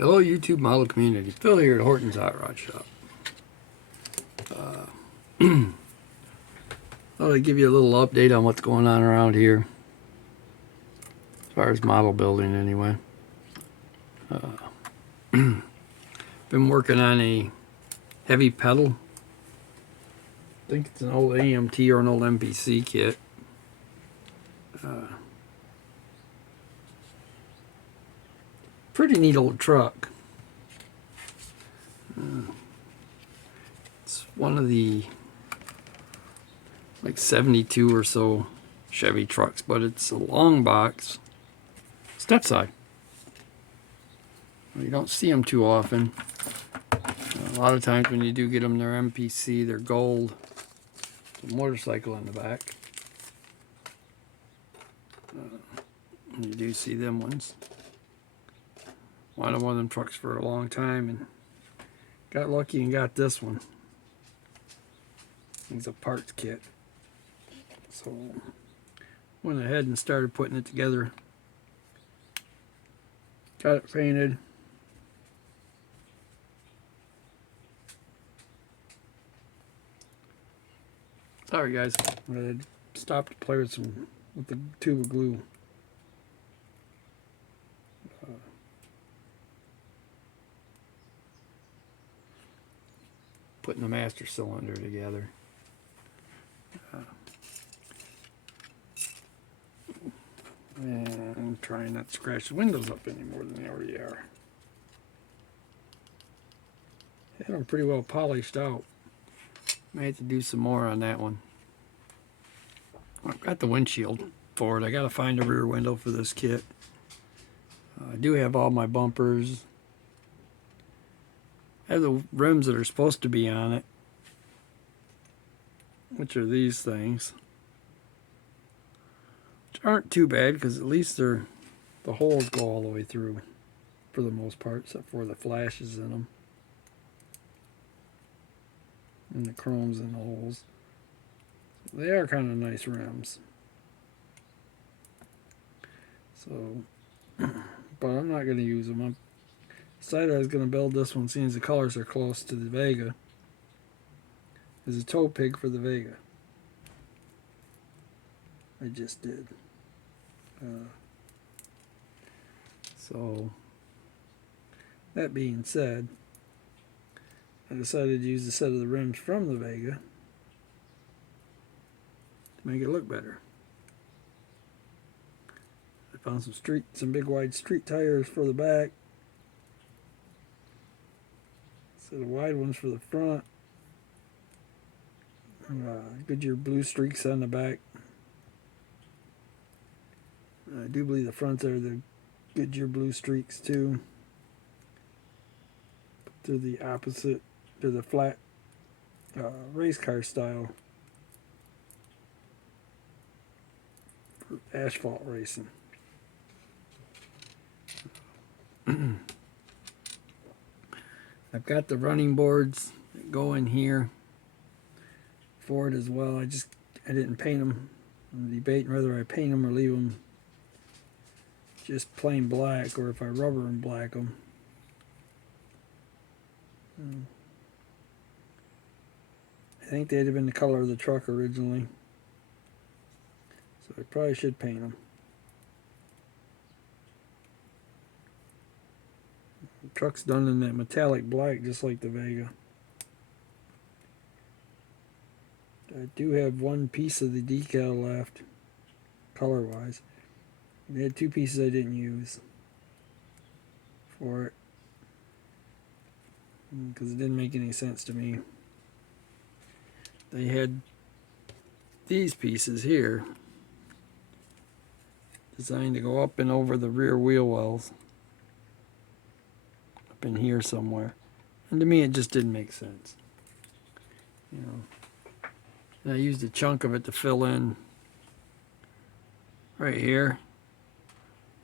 Hello YouTube model community, Phil here at Horton's Hot Rod Shop. Thought I'd give you a little update on what's going on around here, as far as model building anyway. Been working on a heavy pedal. I think it's an old AMT or an old MPC kit. Pretty neat old truck. It's one of the like 72 or so Chevy trucks, but it's a long box step side. You don't see them too often. A lot of times when you do get them, they're MPC, they're gold. There's a motorcycle in the back. You do see them ones. Wanted one of them trucks for a long time and got lucky and got this one. It's a parts kit. So went ahead and started putting it together. Got it painted. Sorry guys, I stopped to play with the tube of glue. Putting the master cylinder together. And I'm trying not to scratch the windows up any more than they already are. Had them pretty well polished out. May have to do some more on that one. I've got the windshield for it. I got to find a rear window for this kit. I do have all my bumpers. I have the rims that are supposed to be on it, which are these things, which aren't too bad because at least the holes go all the way through for the most part, except for the flashes in them and the chromes in the holes. They are kind of nice rims. So, but I'm not going to use them. I decided I was going to build this one, seeing as the colors are close to the Vega. Is a tow pig for the Vega. I just did. So, that being said, I decided to use a set of the rims from the Vega to make it look better. I found some big wide street tires for the back. So the wide ones for the front. Goodyear blue streaks on the back. I do believe the fronts are the Goodyear blue streaks too. To the opposite, to the flat race car style for asphalt racing. I've got the running boards that go in here for it as well. I didn't paint them. I'm debating whether I paint them or leave them just plain black, or if I rubber and black them. I think they'd have been the color of the truck originally, so I probably should paint them. The truck's done in that metallic black, just like the Vega. I do have one piece of the decal left, color-wise. They had two pieces I didn't use for it because it didn't make any sense to me. They had these pieces here designed to go up and over the rear wheel wells, up in here somewhere, and to me it just didn't make sense. You know, and I used a chunk of it to fill in right here.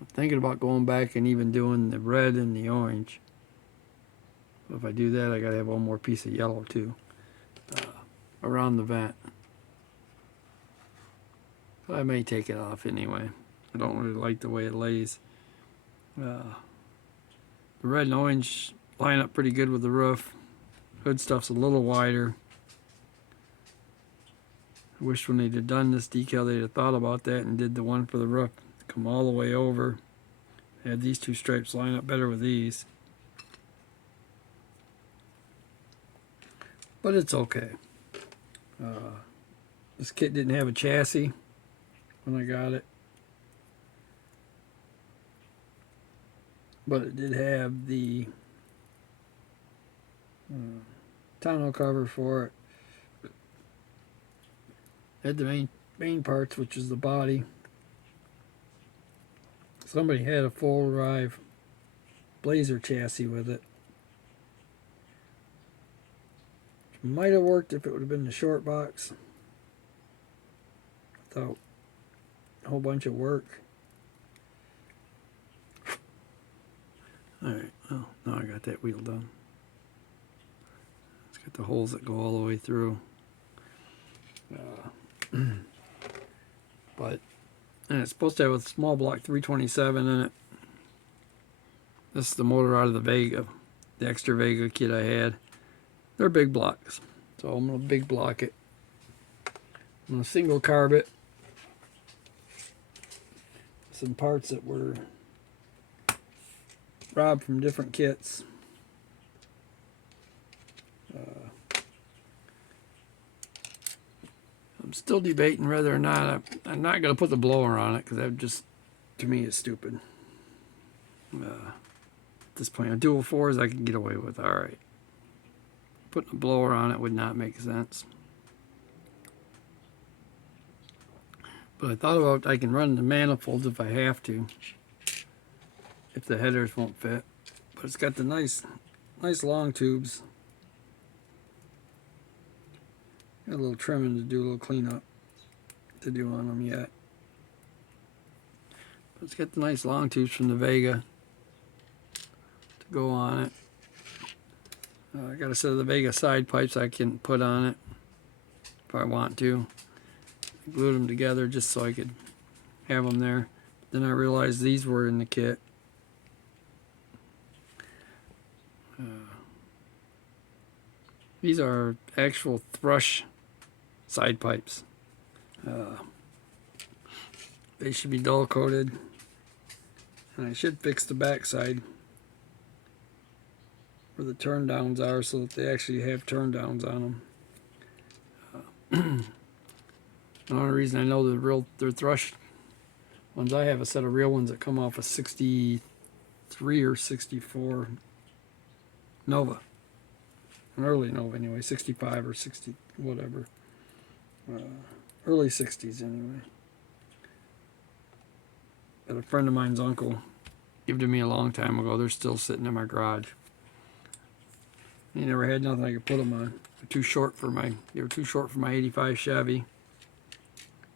I'm thinking about going back and even doing the red and the orange. But if I do that, I gotta have one more piece of yellow too, around the vent. But I may take it off anyway. I don't really like the way it lays. The red and orange line up pretty good with the roof. Hood stuff's a little wider. I wish when they'd have done this decal they'd have thought about that and did the one for the roof come all the way over. Had these two stripes line up better with these. But it's okay. This kit didn't have a chassis when I got it. But it did have the tonneau cover for it. Had the main parts, which is the body. Somebody had a full drive Blazer chassis with it. Might have worked if it would have been the short box. Without a whole bunch of work. Alright, well, now I got that wheel done. It's got the holes that go all the way through. But, and it's supposed to have a small block 327 in it. This is the motor out of the Vega, the extra Vega kit I had. They're big blocks, so I'm going to big block it. I'm going to single carb it. Some parts that were robbed from different kits. I'm still debating whether or not I'm not going to put the blower on it because that just, to me, is stupid. At this point, a dual fours I can get away with. All right, putting a blower on it would not make sense. But I thought about I can run the manifolds if I have to, if the headers won't fit. But it's got the nice long tubes. Got a little trimming to do, a little cleanup to do on them yet. But it's got the nice long tubes from the Vega to go on it. I got a set of the Vega side pipes I can put on it if I want to. I glued them together just so I could have them there. Then I realized these were in the kit. These are actual thrush side pipes. They should be dull coated, and I should fix the back side where the turn downs are so that they actually have turn downs on them. The only reason I know they're thrush ones, I have a set of real ones that come off a 63 or 64 Nova. An early Nova anyway, 65 or 60, whatever. Early 60s anyway. That a friend of mine's uncle gave to me a long time ago. They're still sitting in my garage. He never had nothing I could put them on. They were too short for my 85 Chevy.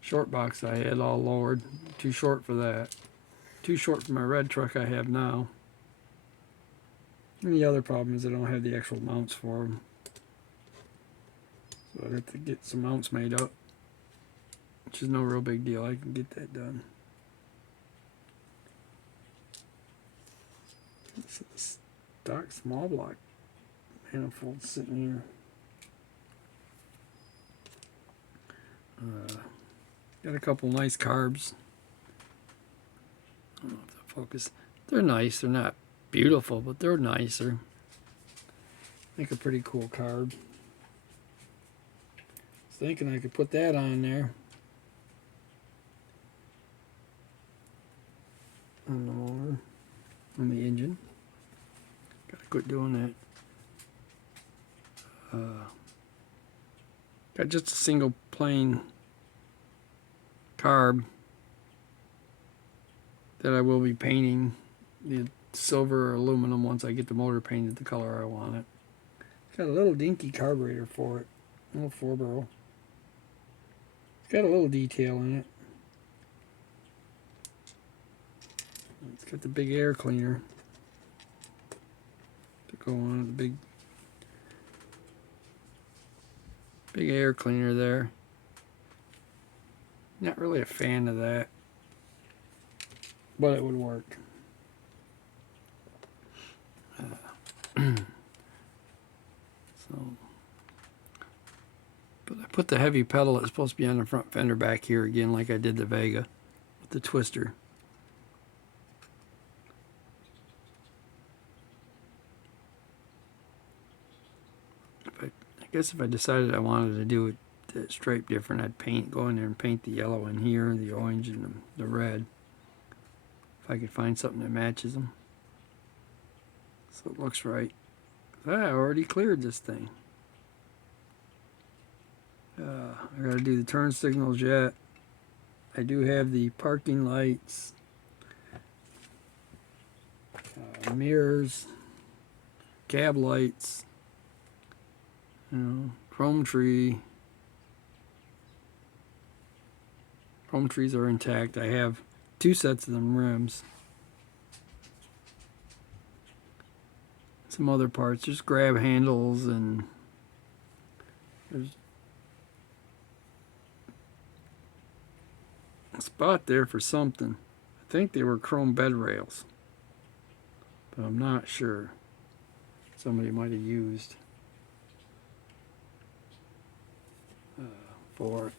Short box I had all lowered. Too short for that. Too short for my red truck I have now. And the other problem is I don't have the actual mounts for them. So I'd have to get some mounts made up, which is no real big deal. I can get that done. This is stock small block manifold sitting here. Got a couple nice carbs. I don't know if the focus. They're nice. They're not beautiful, but they're nicer. Make a pretty cool carb. Was thinking I could put that on there. On the motor. On the engine. Gotta quit doing that. Got just a single plain carb that I will be painting the silver or aluminum once I get the motor painted the color I want it. Got a little dinky carburetor for it. A little 4-barrel. It's got a little detail in it. It's got the big air cleaner to go on it, the big air cleaner there. Not really a fan of that, but it would work. So, but I put the heavy pedal that's supposed to be on the front fender back here again, like I did the Vega with the twister. I guess if I decided I wanted to do it that stripe different, I'd go in there and paint the yellow in here, the orange, and the red. If I could find something that matches them, so it looks right. I already cleared this thing. I gotta do the turn signals yet. I do have the parking lights, mirrors, cab lights, chrome tree. Chrome trees are intact. I have 2 sets of them rims. Some other parts, just grab handles, and there's a spot there for something. I think they were chrome bed rails, but I'm not sure. Somebody might have used for it.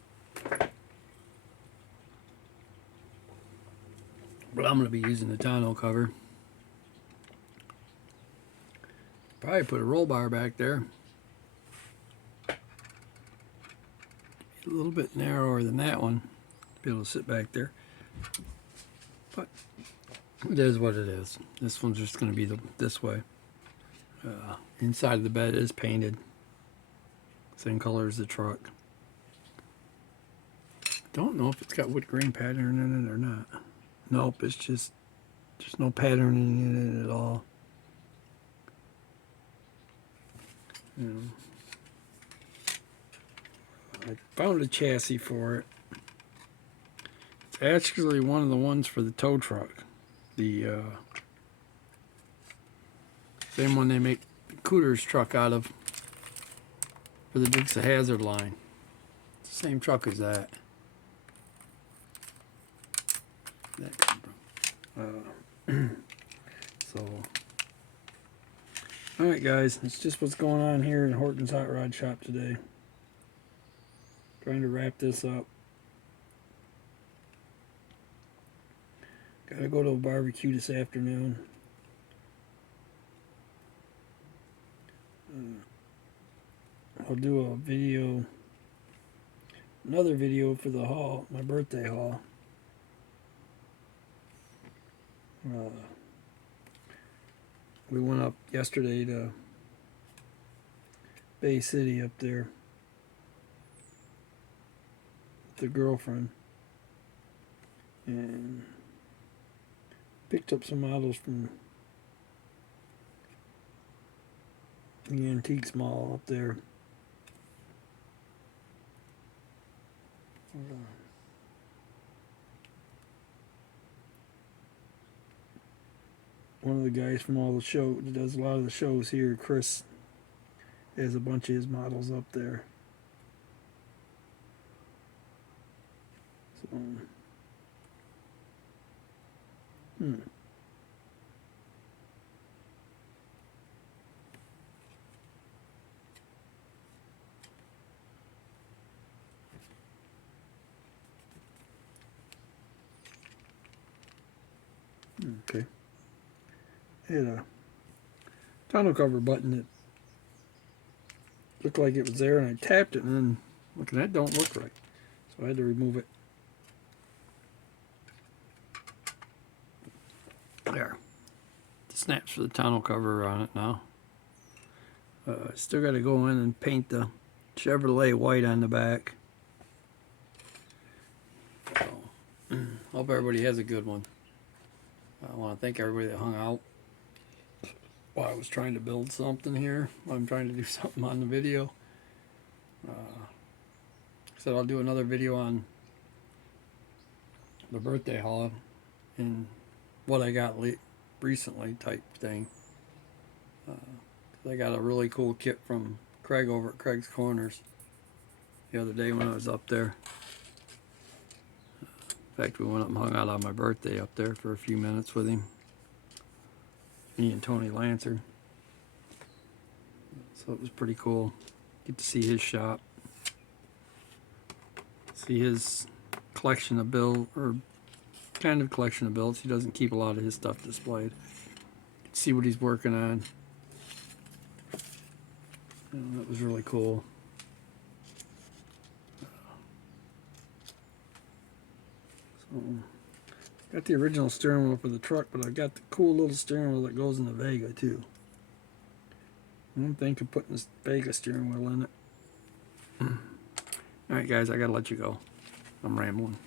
But I'm going to be using the tonneau cover. Probably put a roll bar back there. A little bit narrower than that one. Be able to sit back there. But it is what it is. This one's just going to be this way. Inside of the bed is painted. Same color as the truck. Don't know if it's got wood grain pattern in it or not. Nope, it's just no patterning in it at all. I found a chassis for it. It's actually one of the ones for the tow truck. The same one they make the Cooter's truck out of for the Dukes of Hazzard line. It's the same truck as that. That come from. So, all right, guys, that's just what's going on here in Horton's Hot Rod Shop today. Trying to wrap this up. Gotta go to a barbecue this afternoon. I'll do a video, another video for the haul, my birthday haul. We went up yesterday to Bay City up there with the girlfriend and picked up some models from the Antiques Mall up there. One of the guys from all the show that does a lot of the shows here, Chris, has a bunch of his models up there. So, okay. I had a tonneau cover button that looked like it was there, and I tapped it, and then looking at that don't look right, so I had to remove it. There, the snaps for the tonneau cover are on it now. Still got to go in and paint the Chevrolet white on the back. So, hope everybody has a good one. I want to thank everybody that hung out while I was trying to build something here. I'm trying to do something on the video. So I'll do another video on the birthday haul and what I got recently type thing. I got a really cool kit from Craig over at Craig's Corners the other day when I was up there. In fact, we went up and hung out on my birthday up there for a few minutes with him. Me and Tony Lancer. So it was pretty cool. Get to see his shop. See his collection of build, or kind of collection of builds. He doesn't keep a lot of his stuff displayed. See what he's working on. That was really cool. So, got the original steering wheel for the truck, but I got the cool little steering wheel that goes in the Vega too. I'm thinking of putting this Vega steering wheel in it. Alright guys, I gotta let you go. I'm rambling.